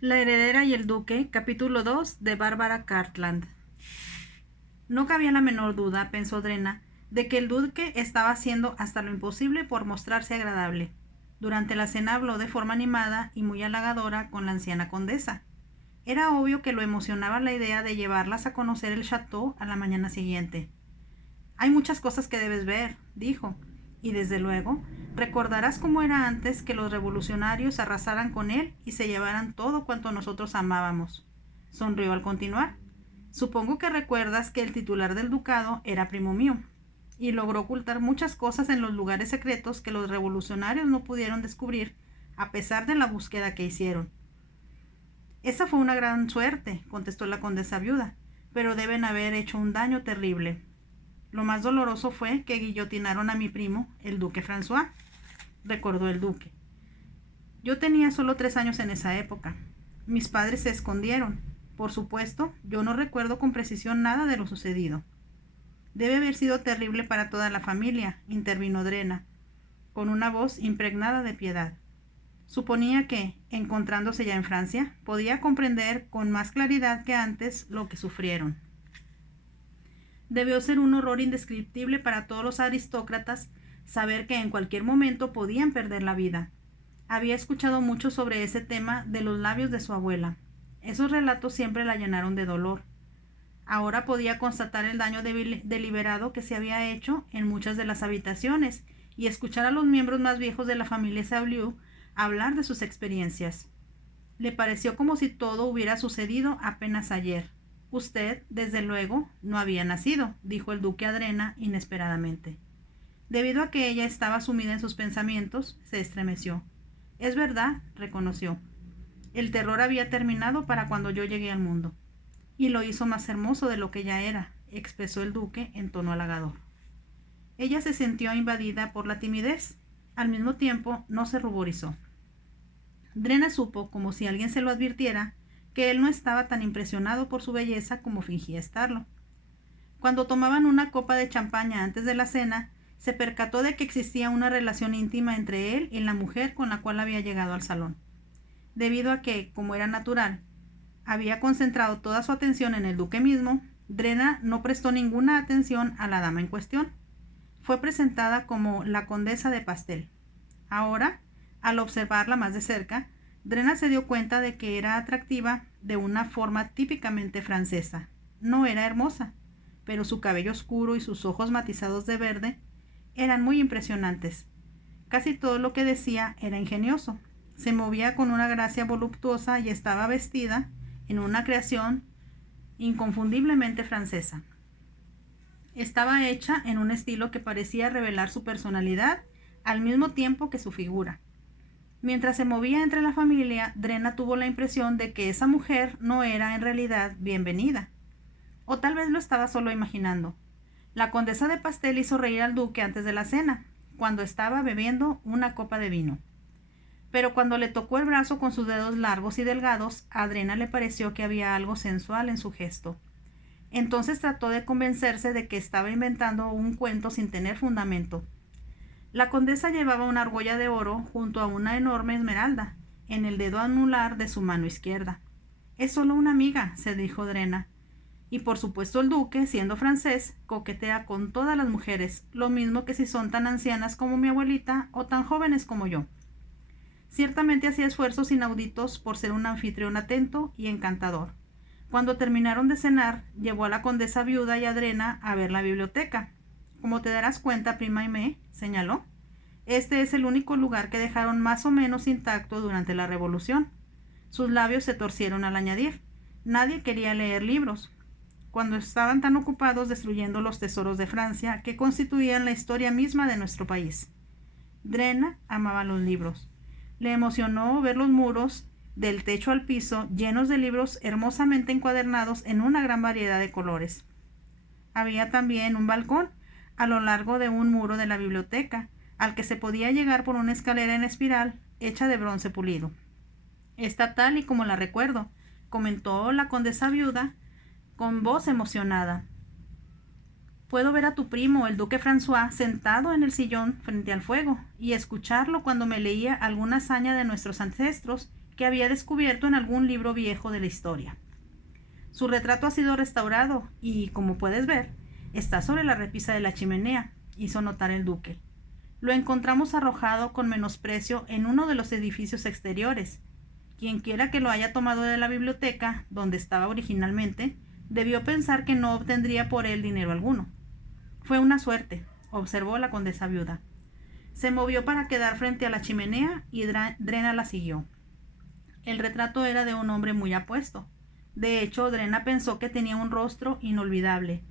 La heredera y el duque, capítulo 2 de Bárbara Cartland. No cabía la menor duda, pensó Drena, de que el duque estaba haciendo hasta lo imposible por mostrarse agradable. Durante la cena habló de forma animada y muy halagadora con la anciana condesa. Era obvio que lo emocionaba la idea de llevarlas a conocer el château a la mañana siguiente. Hay muchas cosas que debes ver, dijo, y desde luego recordarás cómo era antes que los revolucionarios arrasaran con él y se llevaran todo cuanto nosotros amábamos. Sonrió al continuar. Supongo que recuerdas que el titular del ducado era primo mío, y logró ocultar muchas cosas en los lugares secretos que los revolucionarios no pudieron descubrir a pesar de la búsqueda que hicieron. Esa fue una gran suerte, contestó la condesa viuda, pero deben haber hecho un daño terrible. Lo más doloroso fue que guillotinaron a mi primo, el duque François, recordó el duque. Yo tenía solo 3 años en esa época. Mis padres se escondieron. Por supuesto, yo no recuerdo con precisión nada de lo sucedido. Debe haber sido terrible para toda la familia, intervino Drena, con una voz impregnada de piedad. Suponía que, encontrándose ya en Francia, podía comprender con más claridad que antes lo que sufrieron. Debió ser un horror indescriptible para todos los aristócratas saber que en cualquier momento podían perder la vida. Había escuchado mucho sobre ese tema de los labios de su abuela. Esos relatos siempre la llenaron de dolor. Ahora podía constatar el daño deliberado que se había hecho en muchas de las habitaciones y escuchar a los miembros más viejos de la familia Saulieu hablar de sus experiencias. Le pareció como si todo hubiera sucedido apenas ayer. Usted, desde luego, no había nacido, dijo el duque a Drena inesperadamente. Debido a que ella estaba sumida en sus pensamientos, se estremeció. Es verdad, reconoció. El terror había terminado para cuando yo llegué al mundo. Y lo hizo más hermoso de lo que ya era, expresó el duque en tono halagador. Ella se sintió invadida por la timidez. Al mismo tiempo, no se ruborizó. Drena supo, como si alguien se lo advirtiera, que él no estaba tan impresionado por su belleza como fingía estarlo. Cuando tomaban una copa de champaña antes de la cena, se percató de que existía una relación íntima entre él y la mujer con la cual había llegado al salón. Debido a que, como era natural, había concentrado toda su atención en el duque mismo, Drena no prestó ninguna atención a la dama en cuestión. Fue presentada como la condesa de Pastel. Ahora, al observarla más de cerca, Drena se dio cuenta de que era atractiva de una forma típicamente francesa. No era hermosa, pero su cabello oscuro y sus ojos matizados de verde eran muy impresionantes. Casi todo lo que decía era ingenioso. Se movía con una gracia voluptuosa y estaba vestida en una creación inconfundiblemente francesa. Estaba hecha en un estilo que parecía revelar su personalidad al mismo tiempo que su figura. Mientras se movía entre la familia, Drena tuvo la impresión de que esa mujer no era en realidad bienvenida. O tal vez lo estaba solo imaginando. La condesa de Pastel hizo reír al duque antes de la cena, cuando estaba bebiendo una copa de vino. Pero cuando le tocó el brazo con sus dedos largos y delgados, a Drena le pareció que había algo sensual en su gesto. Entonces trató de convencerse de que estaba inventando un cuento sin tener fundamento. La condesa llevaba una argolla de oro junto a una enorme esmeralda, en el dedo anular de su mano izquierda. Es solo una amiga, se dijo Drena. Y por supuesto el duque, siendo francés, coquetea con todas las mujeres, lo mismo que si son tan ancianas como mi abuelita o tan jóvenes como yo. Ciertamente hacía esfuerzos inauditos por ser un anfitrión atento y encantador. Cuando terminaron de cenar, llevó a la condesa viuda y a Drena a ver la biblioteca. Como te darás cuenta, prima Aimée, señaló, este es el único lugar que dejaron más o menos intacto durante la Revolución. Sus labios se torcieron al añadir. Nadie quería leer libros, cuando estaban tan ocupados destruyendo los tesoros de Francia que constituían la historia misma de nuestro país. Drena amaba los libros. Le emocionó ver los muros, del techo al piso, llenos de libros hermosamente encuadernados en una gran variedad de colores. Había también un balcón a lo largo de un muro de la biblioteca, al que se podía llegar por una escalera en espiral hecha de bronce pulido. Está tal y como la recuerdo, comentó la condesa viuda con voz emocionada. Puedo ver a tu primo, el duque François, sentado en el sillón frente al fuego, y escucharlo cuando me leía alguna hazaña de nuestros ancestros que había descubierto en algún libro viejo de la historia. Su retrato ha sido restaurado y, como puedes ver, está sobre la repisa de la chimenea, hizo notar el duque. Lo encontramos arrojado con menosprecio en uno de los edificios exteriores. Quienquiera que lo haya tomado de la biblioteca, donde estaba originalmente, debió pensar que no obtendría por él dinero alguno. Fue una suerte, observó la condesa viuda. Se movió para quedar frente a la chimenea y Drena la siguió. El retrato era de un hombre muy apuesto. De hecho, Drena pensó que tenía un rostro inolvidable.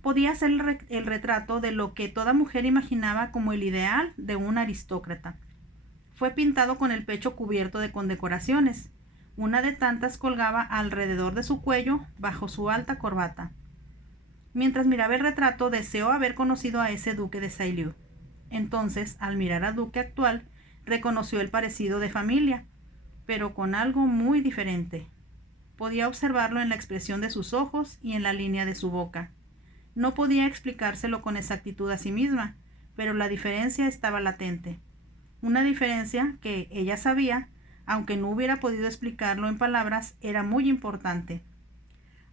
Podía ser el retrato de lo que toda mujer imaginaba como el ideal de un aristócrata. Fue pintado con el pecho cubierto de condecoraciones. Una de tantas colgaba alrededor de su cuello bajo su alta corbata. Mientras miraba el retrato, deseó haber conocido a ese duque de Sailly. Entonces, al mirar al duque actual, reconoció el parecido de familia, pero con algo muy diferente. Podía observarlo en la expresión de sus ojos y en la línea de su boca. No podía explicárselo con exactitud a sí misma, pero la diferencia estaba latente. Una diferencia que ella sabía, aunque no hubiera podido explicarlo en palabras, era muy importante.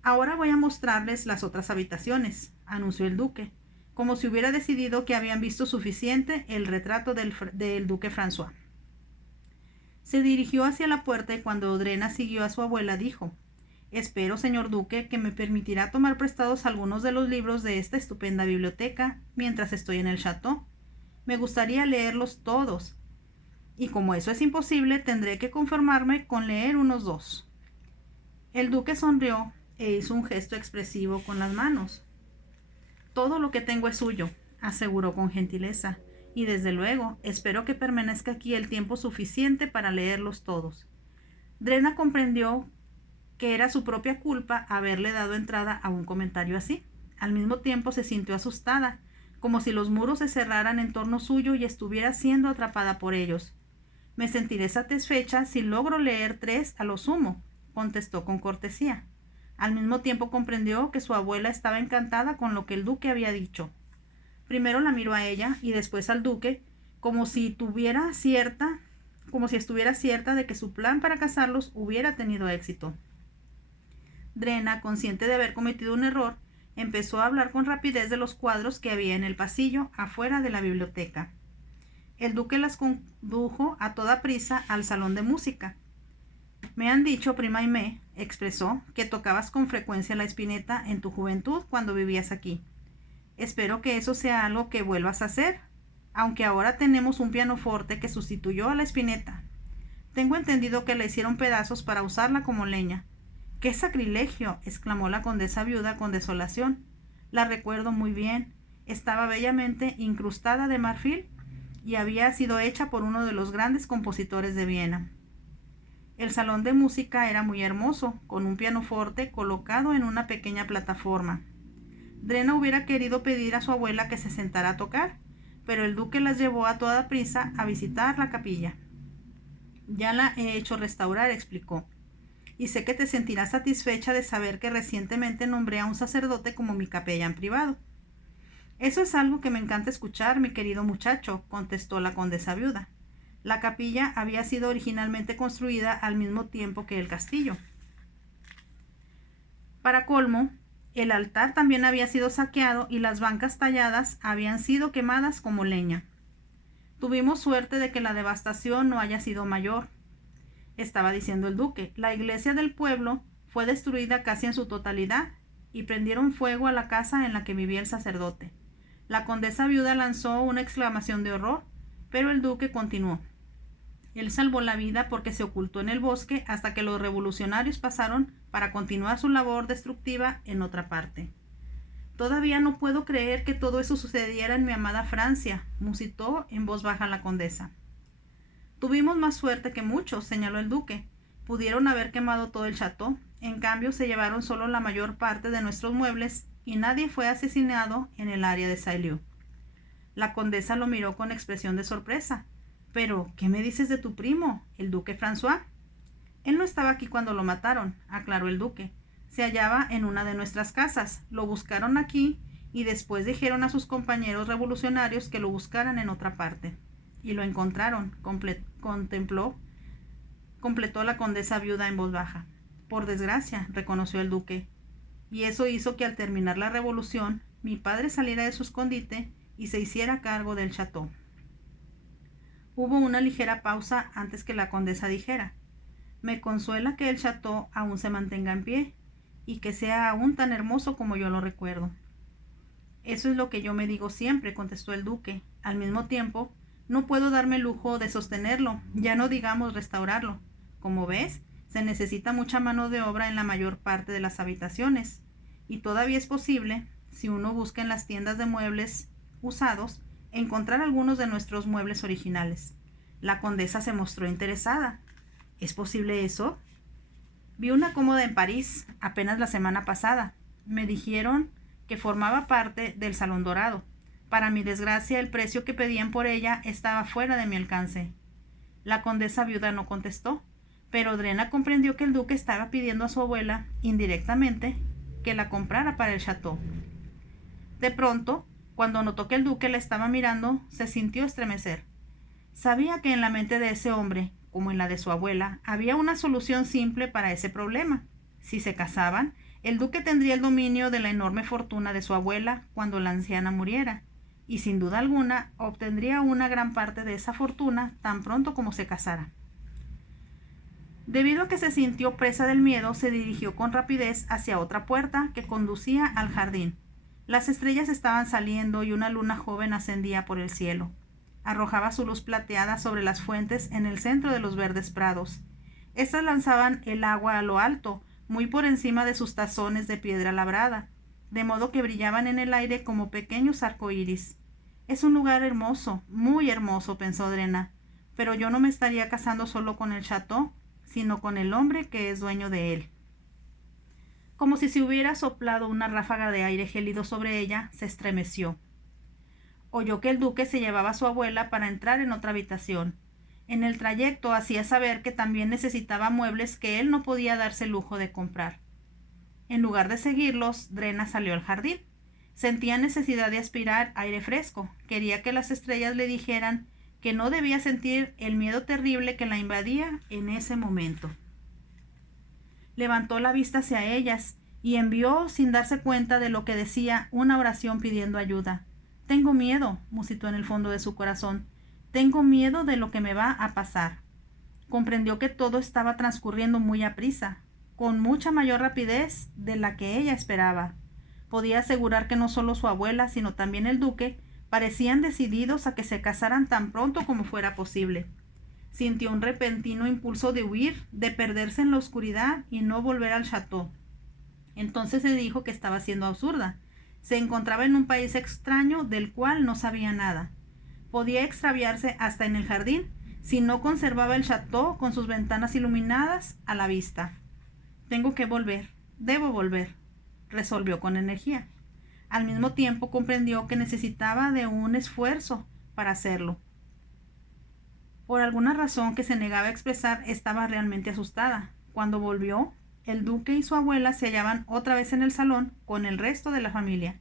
Ahora voy a mostrarles las otras habitaciones, anunció el duque, como si hubiera decidido que habían visto suficiente el retrato del duque François. Se dirigió hacia la puerta y cuando Drena siguió a su abuela dijo: «Espero, señor duque, que me permitirá tomar prestados algunos de los libros de esta estupenda biblioteca mientras estoy en el château. Me gustaría leerlos todos, y como eso es imposible, tendré que conformarme con leer unos 2». El duque sonrió e hizo un gesto expresivo con las manos. «Todo lo que tengo es suyo», aseguró con gentileza, «y desde luego espero que permanezca aquí el tiempo suficiente para leerlos todos». Drena comprendió que era su propia culpa haberle dado entrada a un comentario así. Al mismo tiempo se sintió asustada, como si los muros se cerraran en torno suyo y estuviera siendo atrapada por ellos. «Me sentiré satisfecha si logro leer 3 a lo sumo», contestó con cortesía. Al mismo tiempo comprendió que su abuela estaba encantada con lo que el duque había dicho. Primero la miró a ella y después al duque, como si estuviera cierta de que su plan para casarlos hubiera tenido éxito. Drena, consciente de haber cometido un error, empezó a hablar con rapidez de los cuadros que había en el pasillo afuera de la biblioteca. El duque las condujo a toda prisa al salón de música. «Me han dicho, prima Aimée», expresó, «que tocabas con frecuencia la espineta en tu juventud cuando vivías aquí. Espero que eso sea algo que vuelvas a hacer, aunque ahora tenemos un pianoforte que sustituyó a la espineta. Tengo entendido que la hicieron pedazos para usarla como leña». «¡Qué sacrilegio!», exclamó la condesa viuda con desolación. «La recuerdo muy bien. Estaba bellamente incrustada de marfil y había sido hecha por uno de los grandes compositores de Viena». El salón de música era muy hermoso, con un pianoforte colocado en una pequeña plataforma. Drena hubiera querido pedir a su abuela que se sentara a tocar, pero el duque las llevó a toda prisa a visitar la capilla. «Ya la he hecho restaurar», explicó, «y sé que te sentirás satisfecha de saber que recientemente nombré a un sacerdote como mi capellán privado». «Eso es algo que me encanta escuchar, mi querido muchacho», contestó la condesa viuda. La capilla había sido originalmente construida al mismo tiempo que el castillo. Para colmo, el altar también había sido saqueado y las bancas talladas habían sido quemadas como leña. «Tuvimos suerte de que la devastación no haya sido mayor», estaba diciendo el duque. «La iglesia del pueblo fue destruida casi en su totalidad y prendieron fuego a la casa en la que vivía el sacerdote». La condesa viuda lanzó una exclamación de horror, pero el duque continuó. «Él salvó la vida porque se ocultó en el bosque hasta que los revolucionarios pasaron para continuar su labor destructiva en otra parte». «Todavía no puedo creer que todo eso sucediera en mi amada Francia», musitó en voz baja la condesa. «Tuvimos más suerte que muchos», señaló el duque. «Pudieron haber quemado todo el château. En cambio, se llevaron solo la mayor parte de nuestros muebles y nadie fue asesinado en el área de Sailly». La condesa lo miró con expresión de sorpresa. «¿Pero qué me dices de tu primo, el duque François?» «Él no estaba aquí cuando lo mataron», aclaró el duque. «Se hallaba en una de nuestras casas. Lo buscaron aquí y después dijeron a sus compañeros revolucionarios que lo buscaran en otra parte. Y lo encontraron», contempló. completó la condesa viuda en voz baja. Por desgracia, reconoció el duque. Y eso hizo que al terminar la revolución, mi padre saliera de su escondite y se hiciera cargo del chateau. Hubo una ligera pausa antes que la condesa dijera: me consuela que el chateau aún se mantenga en pie y que sea aún tan hermoso como yo lo recuerdo. Eso es lo que yo me digo siempre, contestó el duque. Al mismo tiempo, no puedo darme el lujo de sostenerlo, ya no digamos restaurarlo. Como ves, se necesita mucha mano de obra en la mayor parte de las habitaciones, y todavía es posible, si uno busca en las tiendas de muebles usados, encontrar algunos de nuestros muebles originales. La condesa se mostró interesada. ¿Es posible eso? Vi una cómoda en París, apenas la semana pasada. Me dijeron que formaba parte del Salón Dorado. Para mi desgracia, el precio que pedían por ella estaba fuera de mi alcance. La condesa viuda no contestó, pero Drena comprendió que el duque estaba pidiendo a su abuela, indirectamente, que la comprara para el chateau. De pronto, cuando notó que el duque la estaba mirando, se sintió estremecer. Sabía que en la mente de ese hombre, como en la de su abuela, había una solución simple para ese problema. Si se casaban, el duque tendría el dominio de la enorme fortuna de su abuela cuando la anciana muriera, y sin duda alguna obtendría una gran parte de esa fortuna tan pronto como se casara. Debido a que se sintió presa del miedo, se dirigió con rapidez hacia otra puerta que conducía al jardín. Las estrellas estaban saliendo y una luna joven ascendía por el cielo. Arrojaba su luz plateada sobre las fuentes en el centro de los verdes prados. Estas lanzaban el agua a lo alto, muy por encima de sus tazones de piedra labrada, de modo que brillaban en el aire como pequeños arcoíris. Es un lugar hermoso, muy hermoso, pensó Drena, pero yo no me estaría casando solo con el chateau, sino con el hombre que es dueño de él. Como si se hubiera soplado una ráfaga de aire gélido sobre ella, se estremeció. Oyó que el duque se llevaba a su abuela para entrar en otra habitación. En el trayecto hacía saber que también necesitaba muebles que él no podía darse el lujo de comprar. En lugar de seguirlos, Drena salió al jardín. Sentía necesidad de aspirar aire fresco. Quería que las estrellas le dijeran que no debía sentir el miedo terrible que la invadía en ese momento. Levantó la vista hacia ellas y envió, sin darse cuenta de lo que decía, una oración pidiendo ayuda. Tengo miedo, musitó en el fondo de su corazón. Tengo miedo de lo que me va a pasar. Comprendió que todo estaba transcurriendo muy aprisa, con mucha mayor rapidez de la que ella esperaba. Podía asegurar que no solo su abuela, sino también el duque, parecían decididos a que se casaran tan pronto como fuera posible. Sintió un repentino impulso de huir, de perderse en la oscuridad y no volver al chateau. Entonces se dijo que estaba siendo absurda. Se encontraba en un país extraño del cual no sabía nada. Podía extraviarse hasta en el jardín si no conservaba el chateau con sus ventanas iluminadas a la vista. Tengo que volver, debo volver, resolvió con energía. Al mismo tiempo comprendió que necesitaba de un esfuerzo para hacerlo. Por alguna razón que se negaba a expresar, estaba realmente asustada. Cuando volvió, el duque y su abuela se hallaban otra vez en el salón con el resto de la familia.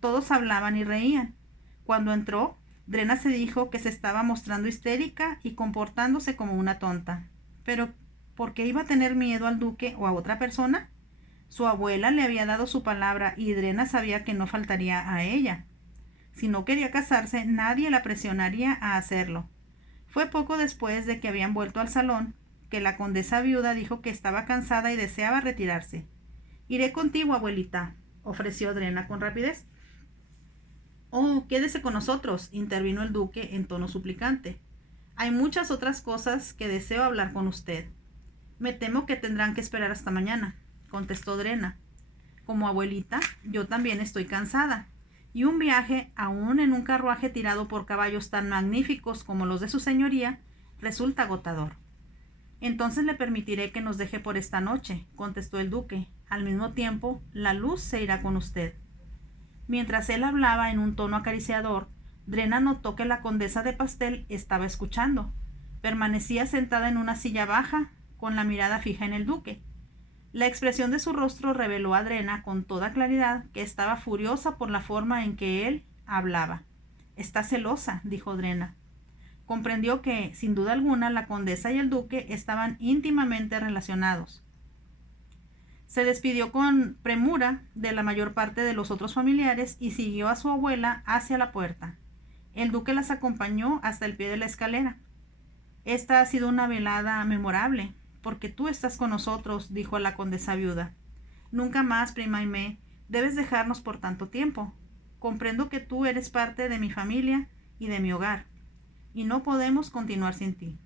Todos hablaban y reían. Cuando entró, Drena se dijo que se estaba mostrando histérica y comportándose como una tonta. Pero, ¿por qué iba a tener miedo al duque o a otra persona? Su abuela le había dado su palabra y Drena sabía que no faltaría a ella. Si no quería casarse, nadie la presionaría a hacerlo. Fue poco después de que habían vuelto al salón que la condesa viuda dijo que estaba cansada y deseaba retirarse. Iré contigo, abuelita, ofreció Drena con rapidez. Oh, quédese con nosotros, intervino el duque en tono suplicante. Hay muchas otras cosas que deseo hablar con usted. Me temo que tendrán que esperar hasta mañana, contestó Drena. Como abuelita, yo también estoy cansada, y un viaje, aún en un carruaje tirado por caballos tan magníficos como los de su señoría, resulta agotador. Entonces le permitiré que nos deje por esta noche, contestó el duque. Al mismo tiempo, la luz se irá con usted. Mientras él hablaba en un tono acariciador, Drena notó que la condesa de pastel estaba escuchando. Permanecía sentada en una silla baja, con la mirada fija en el duque. La expresión de su rostro reveló a Drena con toda claridad que estaba furiosa por la forma en que él hablaba. «Está celosa», dijo Drena. Comprendió que, sin duda alguna, la condesa y el duque estaban íntimamente relacionados. Se despidió con premura de la mayor parte de los otros familiares y siguió a su abuela hacia la puerta. El duque las acompañó hasta el pie de la escalera. Esta ha sido una velada memorable, porque tú estás con nosotros, dijo la condesa viuda. Nunca más, prima Aimée, debes dejarnos por tanto tiempo. Comprendo que tú eres parte de mi familia y de mi hogar, y no podemos continuar sin ti.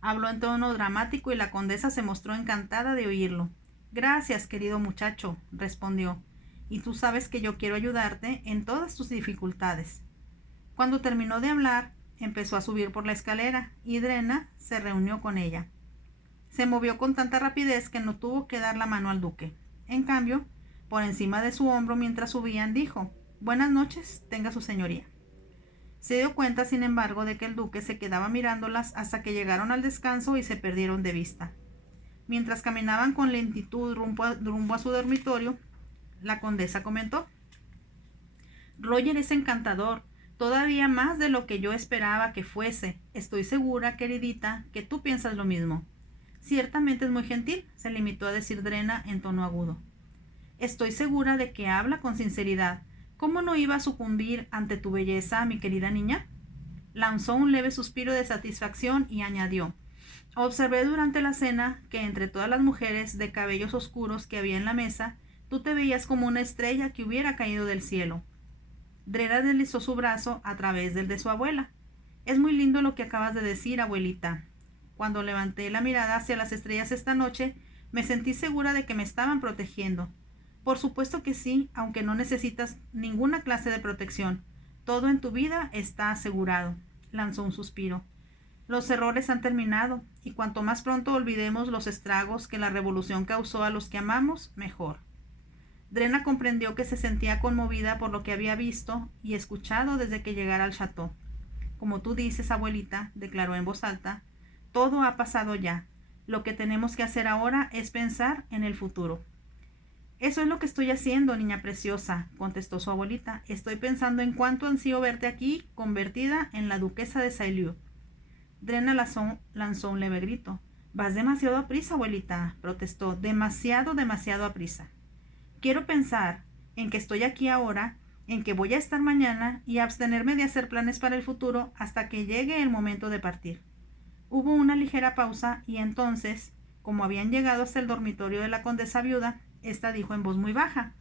Habló en tono dramático y la condesa se mostró encantada de oírlo. Gracias, querido muchacho, respondió, y tú sabes que yo quiero ayudarte en todas tus dificultades. Cuando terminó de hablar, empezó a subir por la escalera y Drena se reunió con ella. Se movió con tanta rapidez que no tuvo que dar la mano al duque. En cambio, por encima de su hombro mientras subían, dijo: Buenas noches, tenga su señoría. Se dio cuenta, sin embargo, de que el duque se quedaba mirándolas hasta que llegaron al descanso y se perdieron de vista. Mientras caminaban con lentitud rumbo a su dormitorio, la condesa comentó: Roger es encantador, todavía más de lo que yo esperaba que fuese. Estoy segura, queridita, que tú piensas lo mismo. Ciertamente es muy gentil, se limitó a decir Drena en tono agudo. Estoy segura de que habla con sinceridad. ¿Cómo no iba a sucumbir ante tu belleza, mi querida niña? Lanzó un leve suspiro de satisfacción y añadió: Observé durante la cena que entre todas las mujeres de cabellos oscuros que había en la mesa, tú te veías como una estrella que hubiera caído del cielo. Drena deslizó su brazo a través del de su abuela. Es muy lindo lo que acabas de decir, abuelita. Cuando levanté la mirada hacia las estrellas esta noche, me sentí segura de que me estaban protegiendo. Por supuesto que sí, aunque no necesitas ninguna clase de protección. Todo en tu vida está asegurado. Lanzó un suspiro. Los errores han terminado, y cuanto más pronto olvidemos los estragos que la revolución causó a los que amamos, mejor. Drena comprendió que se sentía conmovida por lo que había visto y escuchado desde que llegara al château. Como tú dices, abuelita, declaró en voz alta, todo ha pasado ya. Lo que tenemos que hacer ahora es pensar en el futuro. Eso es lo que estoy haciendo, niña preciosa, contestó su abuelita. Estoy pensando en cuánto ansío verte aquí, convertida en la duquesa de Sailly. Drena lanzó un leve grito. Vas demasiado aprisa, abuelita, protestó. Demasiado aprisa. Quiero pensar en que estoy aquí ahora, en que voy a estar mañana y abstenerme de hacer planes para el futuro hasta que llegue el momento de partir. Hubo una ligera pausa y entonces, como habían llegado hasta el dormitorio de la condesa viuda, ésta dijo en voz muy baja: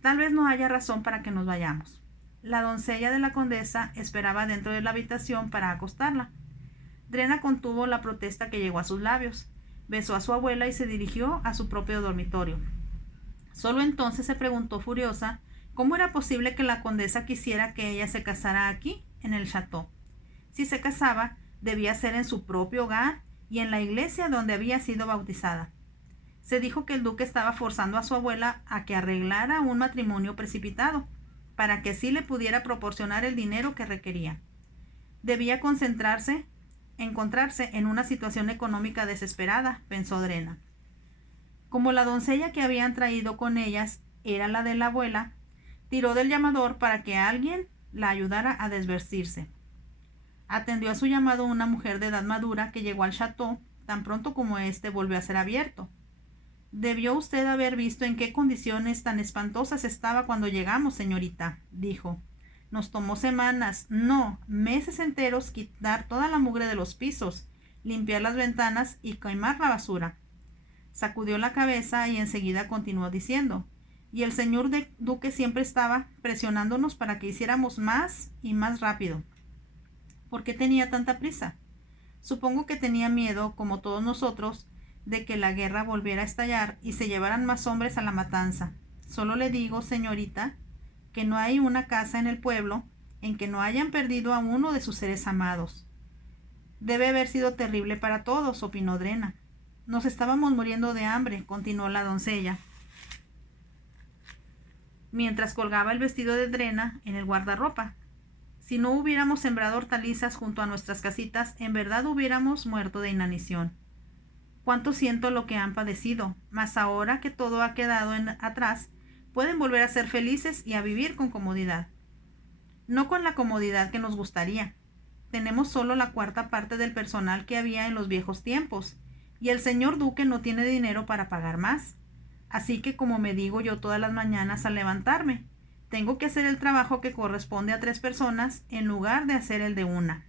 Tal vez no haya razón para que nos vayamos. La doncella de la condesa esperaba dentro de la habitación para acostarla. Drena contuvo la protesta que llegó a sus labios, besó a su abuela y se dirigió a su propio dormitorio. Solo entonces se preguntó furiosa cómo era posible que la condesa quisiera que ella se casara aquí, en el château. Si se casaba, debía ser en su propio hogar y en la iglesia donde había sido bautizada. Se dijo que el duque estaba forzando a su abuela a que arreglara un matrimonio precipitado, para que así le pudiera proporcionar el dinero que requería. Debía encontrarse en una situación económica desesperada, pensó Drena. Como la doncella que habían traído con ellas era la de la abuela, tiró del llamador para que alguien la ayudara a desvestirse. Atendió a su llamado una mujer de edad madura que llegó al château tan pronto como éste volvió a ser abierto. Debió usted haber visto en qué condiciones tan espantosas estaba cuando llegamos, señorita, dijo. Nos tomó semanas, no, meses enteros quitar toda la mugre de los pisos, limpiar las ventanas y quemar la basura. Sacudió la cabeza y enseguida continuó diciendo: y el señor duque siempre estaba presionándonos para que hiciéramos más y más rápido. ¿Por qué tenía tanta prisa? Supongo que tenía miedo, como todos nosotros, de que la guerra volviera a estallar y se llevaran más hombres a la matanza. Solo le digo, señorita, que no hay una casa en el pueblo en que no hayan perdido a uno de sus seres amados. Debe haber sido terrible para todos, opinó Drena. Nos estábamos muriendo de hambre, continuó la doncella, mientras colgaba el vestido de Drena en el guardarropa. Si no hubiéramos sembrado hortalizas junto a nuestras casitas, en verdad hubiéramos muerto de inanición. Cuánto siento lo que han padecido, mas ahora que todo ha quedado atrás, pueden volver a ser felices y a vivir con comodidad. No con la comodidad que nos gustaría, tenemos solo la cuarta parte del personal que había en los viejos tiempos, y el señor duque no tiene dinero para pagar más. Así que, como me digo yo todas las mañanas al levantarme, tengo que hacer el trabajo que corresponde a 3 personas en lugar de hacer el de una.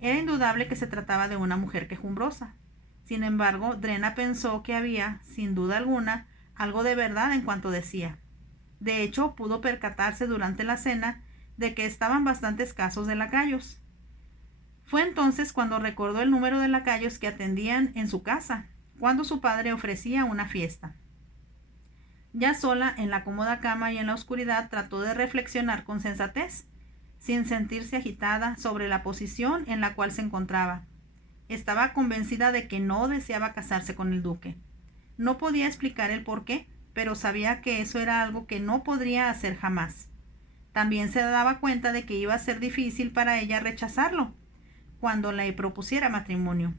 Era indudable que se trataba de una mujer quejumbrosa. Sin embargo, Drena pensó que había, sin duda alguna, algo de verdad en cuanto decía. De hecho, pudo percatarse durante la cena de que estaban bastante escasos de lacayos. Fue entonces cuando recordó el número de lacayos que atendían en su casa, cuando su padre ofrecía una fiesta. Ya sola, en la cómoda cama y en la oscuridad, trató de reflexionar con sensatez, sin sentirse agitada sobre la posición en la cual se encontraba. Estaba convencida de que no deseaba casarse con el duque. No podía explicar el por qué, pero sabía que eso era algo que no podría hacer jamás. También se daba cuenta de que iba a ser difícil para ella rechazarlo cuando le propusiera matrimonio.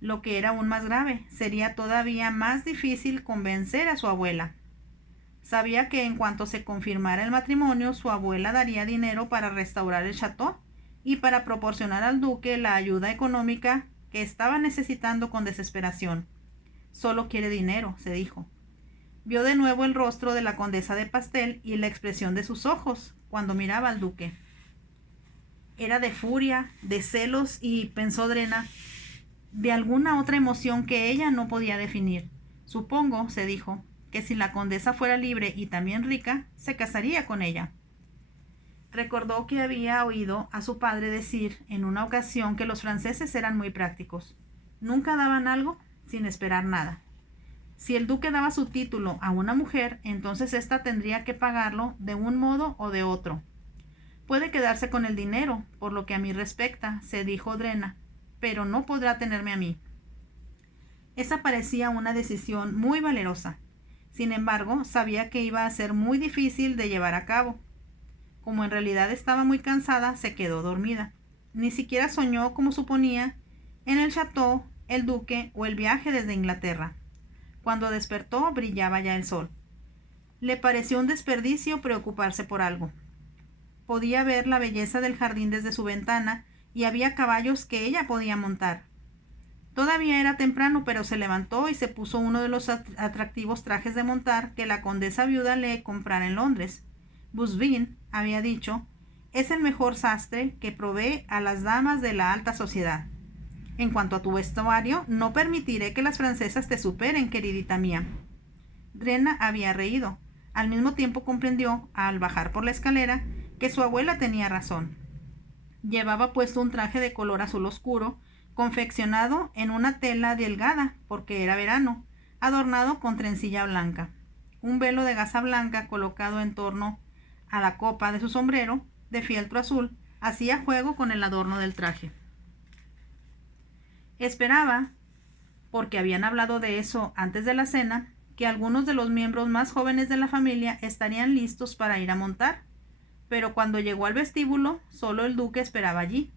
Lo que era aún más grave, sería todavía más difícil convencer a su abuela. Sabía que en cuanto se confirmara el matrimonio, su abuela daría dinero para restaurar el chateau y para proporcionar al duque la ayuda económica que estaba necesitando con desesperación. Solo quiere dinero, se dijo. Vio de nuevo el rostro de la condesa de Pastel y la expresión de sus ojos cuando miraba al duque. Era de furia, de celos y, pensó Drena, de alguna otra emoción que ella no podía definir. Supongo, se dijo, que si la condesa fuera libre y también rica, se casaría con ella. Recordó que había oído a su padre decir en una ocasión que los franceses eran muy prácticos. Nunca daban algo sin esperar nada. Si el duque daba su título a una mujer, entonces ésta tendría que pagarlo de un modo o de otro. Puede quedarse con el dinero, por lo que a mí respecta, se dijo Drena, pero no podrá tenerme a mí. Esa parecía una decisión muy valerosa. Sin embargo, sabía que iba a ser muy difícil de llevar a cabo. Como en realidad estaba muy cansada, se quedó dormida. Ni siquiera soñó, como suponía, en el chateau, el duque o el viaje desde Inglaterra. Cuando despertó, brillaba ya el sol. Le pareció un desperdicio preocuparse por algo. Podía ver la belleza del jardín desde su ventana y había caballos que ella podía montar. Todavía era temprano, pero se levantó y se puso uno de los atractivos trajes de montar que la condesa viuda le comprara en Londres. Busbin, había dicho, es el mejor sastre que provee a las damas de la alta sociedad. En cuanto a tu vestuario, no permitiré que las francesas te superen, queridita mía. Drena había reído. Al mismo tiempo comprendió, al bajar por la escalera, que su abuela tenía razón. Llevaba puesto un traje de color azul oscuro, confeccionado en una tela delgada, porque era verano, adornado con trencilla blanca. Un velo de gasa blanca colocado en torno a la copa de su sombrero, de fieltro azul, hacía juego con el adorno del traje. Esperaba, porque habían hablado de eso antes de la cena, que algunos de los miembros más jóvenes de la familia estarían listos para ir a montar, pero cuando llegó al vestíbulo, solo el duque esperaba allí.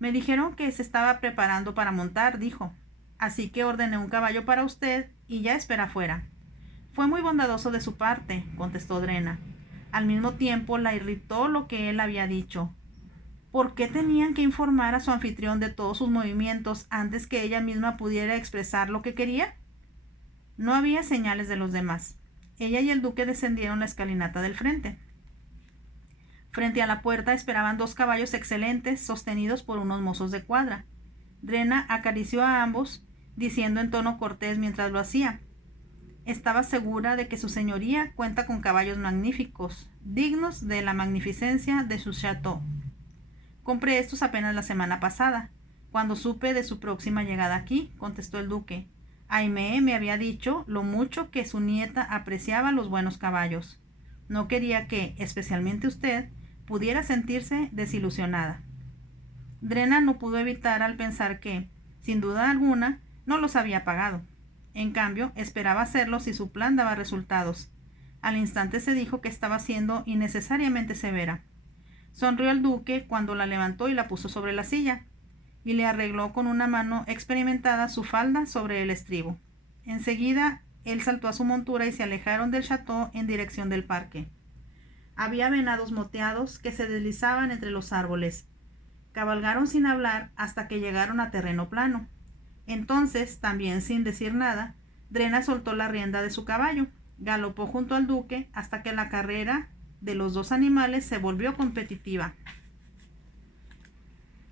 Me dijeron que se estaba preparando para montar, dijo, así que ordené un caballo para usted y ya espera afuera. Fue muy bondadoso de su parte, contestó Drena. Al mismo tiempo la irritó lo que él había dicho. ¿Por qué tenían que informar a su anfitrión de todos sus movimientos antes que ella misma pudiera expresar lo que quería? No había señales de los demás. Ella y el duque descendieron la escalinata del frente. Frente a la puerta esperaban 2 caballos excelentes sostenidos por unos mozos de cuadra. Drena acarició a ambos, diciendo en tono cortés mientras lo hacía: estaba segura de que su señoría cuenta con caballos magníficos, dignos de la magnificencia de su chateau. Compré estos apenas la semana pasada, cuando supe de su próxima llegada aquí, contestó el duque. Aimée me había dicho lo mucho que su nieta apreciaba los buenos caballos. No quería que, especialmente usted, pudiera sentirse desilusionada. Drena no pudo evitar al pensar que, sin duda alguna, no los había pagado. En cambio, esperaba hacerlo si su plan daba resultados. Al instante se dijo que estaba siendo innecesariamente severa. Sonrió al duque cuando la levantó y la puso sobre la silla, y le arregló con una mano experimentada su falda sobre el estribo. Enseguida, él saltó a su montura y se alejaron del chateau en dirección del parque. Había venados moteados que se deslizaban entre los árboles. Cabalgaron sin hablar hasta que llegaron a terreno plano. Entonces, también sin decir nada, Drena soltó la rienda de su caballo, galopó junto al duque hasta que la carrera de los dos animales se volvió competitiva.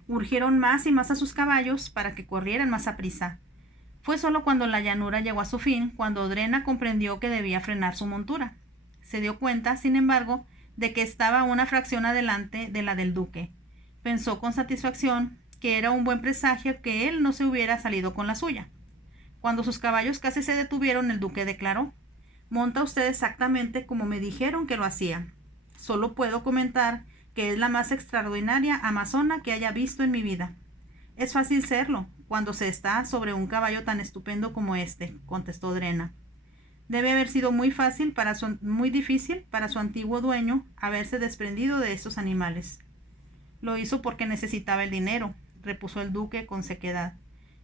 Urgieron más y más a sus caballos para que corrieran más aprisa. Fue solo cuando la llanura llegó a su fin cuando Drena comprendió que debía frenar su montura. Se dio cuenta, sin embargo, de que estaba una fracción adelante de la del duque. Pensó con satisfacción que era un buen presagio que él no se hubiera salido con la suya. Cuando sus caballos casi se detuvieron, el duque declaró: «Monta usted exactamente como me dijeron que lo hacía. Solo puedo comentar que es la más extraordinaria amazona que haya visto en mi vida». «Es fácil serlo cuando se está sobre un caballo tan estupendo como este», contestó Drena. «Debe haber sido muy difícil para su antiguo dueño haberse desprendido de estos animales». «Lo hizo porque necesitaba el dinero», repuso el duque con sequedad.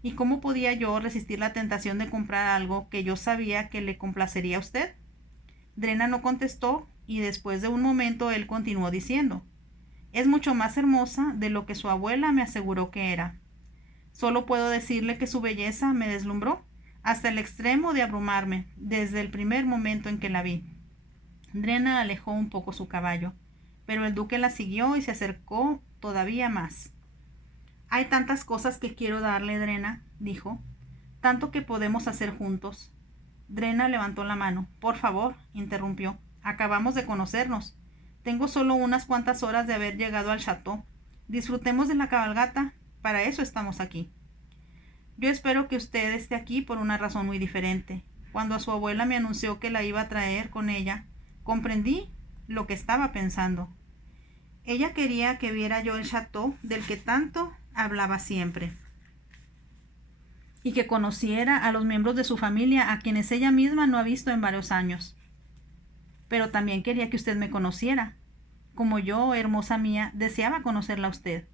«¿Y cómo podía yo resistir la tentación de comprar algo que yo sabía que le complacería a usted?». Drena no contestó y después de un momento él continuó diciendo: «Es mucho más hermosa de lo que su abuela me aseguró que era. Solo puedo decirle que su belleza me deslumbró hasta el extremo de abrumarme desde el primer momento en que la vi». Drena alejó un poco su caballo, pero el duque la siguió y se acercó todavía más. «Hay tantas cosas que quiero darle, Drena», dijo, «tanto que podemos hacer juntos». Drena levantó la mano. «Por favor», interrumpió, «acabamos de conocernos. Tengo solo unas cuantas horas de haber llegado al château. Disfrutemos de la cabalgata, para eso estamos aquí». «Yo espero que usted esté aquí por una razón muy diferente. Cuando su abuela me anunció que la iba a traer con ella, comprendí lo que estaba pensando. Ella quería que viera yo el château del que tanto hablaba siempre, y que conociera a los miembros de su familia a quienes ella misma no ha visto en varios años. Pero también quería que usted me conociera, como yo, hermosa mía, deseaba conocerla a usted».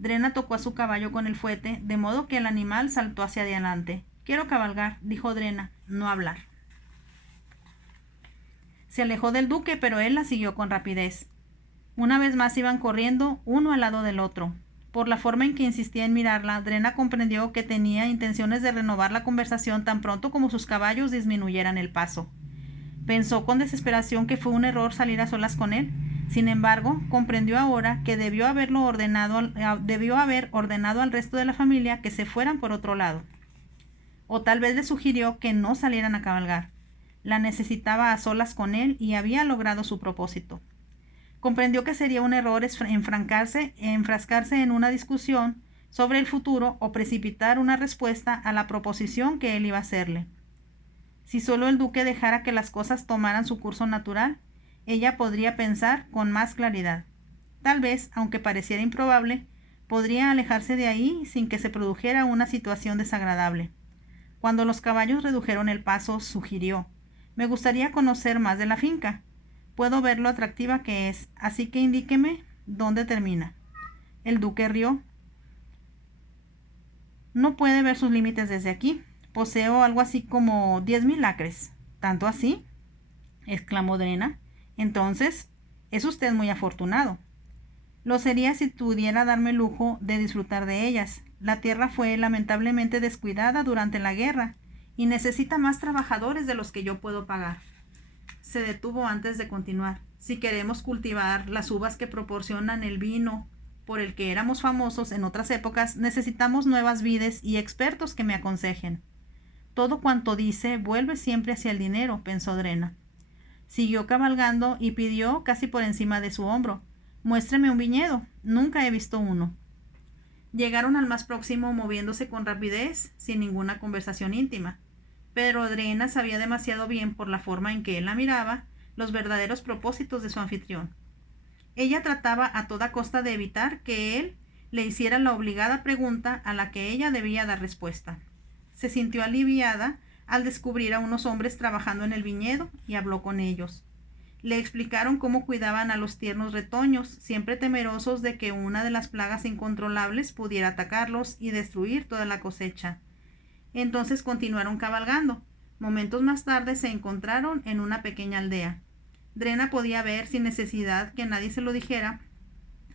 Drena tocó a su caballo con el fuete, de modo que el animal saltó hacia adelante. «Quiero cabalgar», dijo Drena, «no hablar». Se alejó del duque, pero él la siguió con rapidez. Una vez más iban corriendo, uno al lado del otro. Por la forma en que insistía en mirarla, Drena comprendió que tenía intenciones de renovar la conversación tan pronto como sus caballos disminuyeran el paso. Pensó con desesperación que fue un error salir a solas con él. Sin embargo, comprendió ahora que debió haber ordenado al resto de la familia que se fueran por otro lado. O tal vez le sugirió que no salieran a cabalgar. La necesitaba a solas con él y había logrado su propósito. Comprendió que sería un error enfrascarse en una discusión sobre el futuro o precipitar una respuesta a la proposición que él iba a hacerle. Si solo el duque dejara que las cosas tomaran su curso natural, ella podría pensar con más claridad. Tal vez, aunque pareciera improbable, podría alejarse de ahí sin que se produjera una situación desagradable. Cuando los caballos redujeron el paso, sugirió: «Me gustaría conocer más de la finca. Puedo ver lo atractiva que es, así que indíqueme dónde termina». El duque rió. «No puede ver sus límites desde aquí. Poseo algo así como 10,000 acres». «¿Tanto así?», exclamó Drena. «Entonces, es usted muy afortunado». «Lo sería si pudiera darme el lujo de disfrutar de ellas. La tierra fue lamentablemente descuidada durante la guerra y necesita más trabajadores de los que yo puedo pagar». Se detuvo antes de continuar. «Si queremos cultivar las uvas que proporcionan el vino por el que éramos famosos en otras épocas, necesitamos nuevas vides y expertos que me aconsejen». «Todo cuanto dice vuelve siempre hacia el dinero», pensó Drena. Siguió cabalgando y pidió casi por encima de su hombro: «Muéstreme un viñedo. Nunca he visto uno». Llegaron al más próximo moviéndose con rapidez, sin ninguna conversación íntima. Pero Drena sabía demasiado bien, por la forma en que él la miraba, los verdaderos propósitos de su anfitrión. Ella trataba a toda costa de evitar que él le hiciera la obligada pregunta a la que ella debía dar respuesta. Se sintió aliviada al descubrir a unos hombres trabajando en el viñedo y habló con ellos. Le explicaron cómo cuidaban a los tiernos retoños, siempre temerosos de que una de las plagas incontrolables pudiera atacarlos y destruir toda la cosecha. Entonces continuaron cabalgando. Momentos más tarde se encontraron en una pequeña aldea. Drena podía ver, sin necesidad que nadie se lo dijera,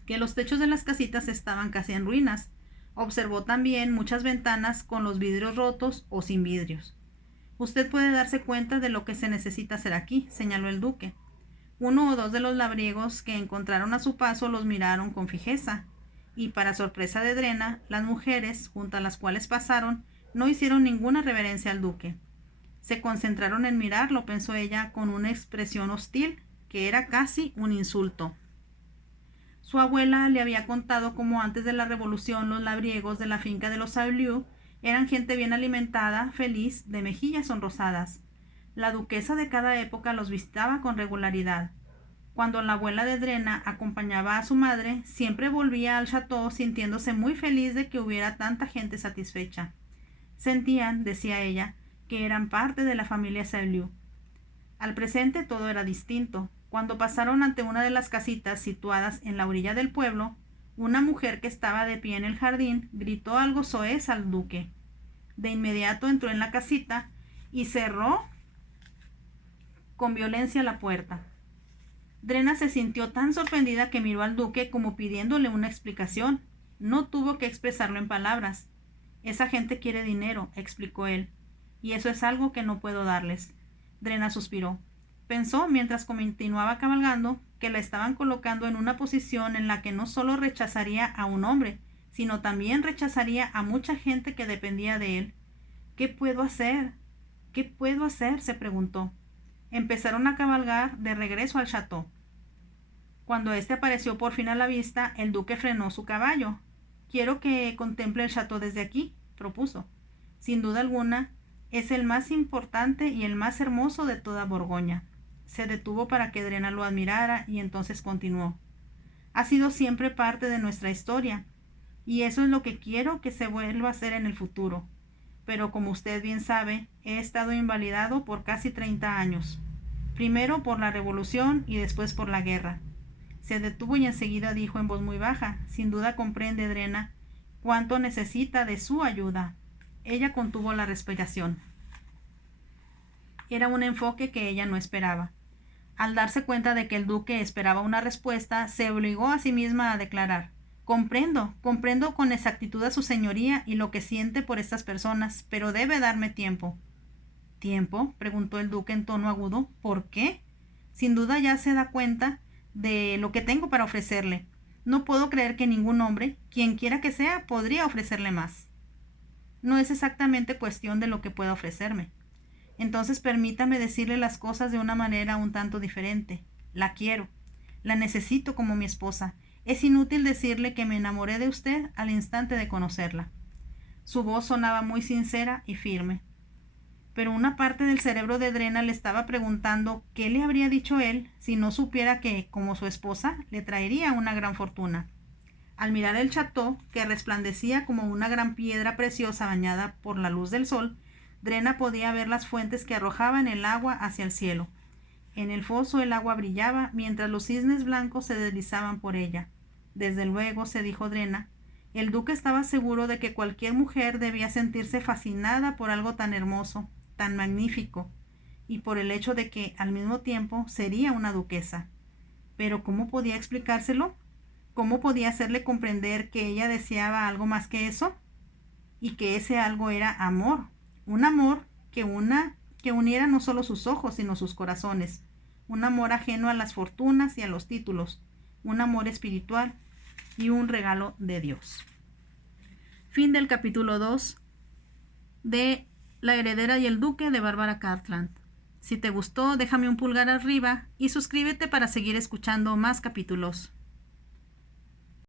que los techos de las casitas estaban casi en ruinas. Observó también muchas ventanas con los vidrios rotos o sin vidrios. Usted puede darse cuenta de lo que se necesita hacer aquí, señaló el duque. Uno o dos de los labriegos que encontraron a su paso los miraron con fijeza, y para sorpresa de Drena, las mujeres, junto a las cuales pasaron, no hicieron ninguna reverencia al duque. Se concentraron en mirarlo, pensó ella, con una expresión hostil, que era casi un insulto. Su abuela le había contado cómo antes de la revolución los labriegos de la finca de los Saulieu eran gente bien alimentada, feliz, de mejillas sonrosadas. La duquesa de cada época los visitaba con regularidad. Cuando la abuela de Drena acompañaba a su madre, siempre volvía al château sintiéndose muy feliz de que hubiera tanta gente satisfecha. Sentían, decía ella, que eran parte de la familia Saulieu. Al presente todo era distinto. Cuando pasaron ante una de las casitas situadas en la orilla del pueblo, una mujer que estaba de pie en el jardín gritó algo soez al duque. De inmediato entró en la casita y cerró con violencia la puerta. Drena se sintió tan sorprendida que miró al duque como pidiéndole una explicación. No tuvo que expresarlo en palabras. Esa gente quiere dinero, explicó él, y eso es algo que no puedo darles. Drena suspiró. Pensó, mientras continuaba cabalgando, que la estaban colocando en una posición en la que no solo rechazaría a un hombre, sino también rechazaría a mucha gente que dependía de él. ¿Qué puedo hacer? ¿Qué puedo hacer?, se preguntó. Empezaron a cabalgar de regreso al château. Cuando éste apareció por fin a la vista, el duque frenó su caballo. «Quiero que contemple el château desde aquí», propuso. «Sin duda alguna, es el más importante y el más hermoso de toda Borgoña». Se detuvo para que Drena lo admirara y entonces continuó. «Ha sido siempre parte de nuestra historia, y eso es lo que quiero que se vuelva a hacer en el futuro. Pero como usted bien sabe, he estado invalidado por casi 30 años. Primero por la revolución y después por la guerra». Se detuvo y enseguida dijo en voz muy baja: «Sin duda comprende, Drena, cuánto necesita de su ayuda». Ella contuvo la respiración. Era un enfoque que ella no esperaba. Al darse cuenta de que el duque esperaba una respuesta, se obligó a sí misma a declarar: comprendo con exactitud a su señoría y lo que siente por estas personas, pero debe darme tiempo». «¿Tiempo?», preguntó el duque en tono agudo. «¿Por qué? Sin duda ya se da cuenta de lo que tengo para ofrecerle. No puedo creer que ningún hombre, quien quiera que sea, podría ofrecerle más». «No es exactamente cuestión de lo que pueda ofrecerme». «Entonces permítame decirle las cosas de una manera un tanto diferente. La quiero. La necesito como mi esposa. Es inútil decirle que me enamoré de usted al instante de conocerla». Su voz sonaba muy sincera y firme. Pero una parte del cerebro de Drena le estaba preguntando qué le habría dicho él si no supiera que, como su esposa, le traería una gran fortuna. Al mirar el château, que resplandecía como una gran piedra preciosa bañada por la luz del sol, Drena podía ver las fuentes que arrojaban el agua hacia el cielo. En el foso el agua brillaba, mientras los cisnes blancos se deslizaban por ella. Desde luego, se dijo Drena, el duque estaba seguro de que cualquier mujer debía sentirse fascinada por algo tan hermoso, tan magnífico, y por el hecho de que, al mismo tiempo, sería una duquesa. Pero ¿cómo podía explicárselo? ¿Cómo podía hacerle comprender que ella deseaba algo más que eso? Y que ese algo era amor. Un amor que uniera no solo sus ojos, sino sus corazones. Un amor ajeno a las fortunas y a los títulos. Un amor espiritual y un regalo de Dios. Fin del capítulo 2 de La heredera y el duque de Bárbara Cartland. Si te gustó, déjame un pulgar arriba y suscríbete para seguir escuchando más capítulos.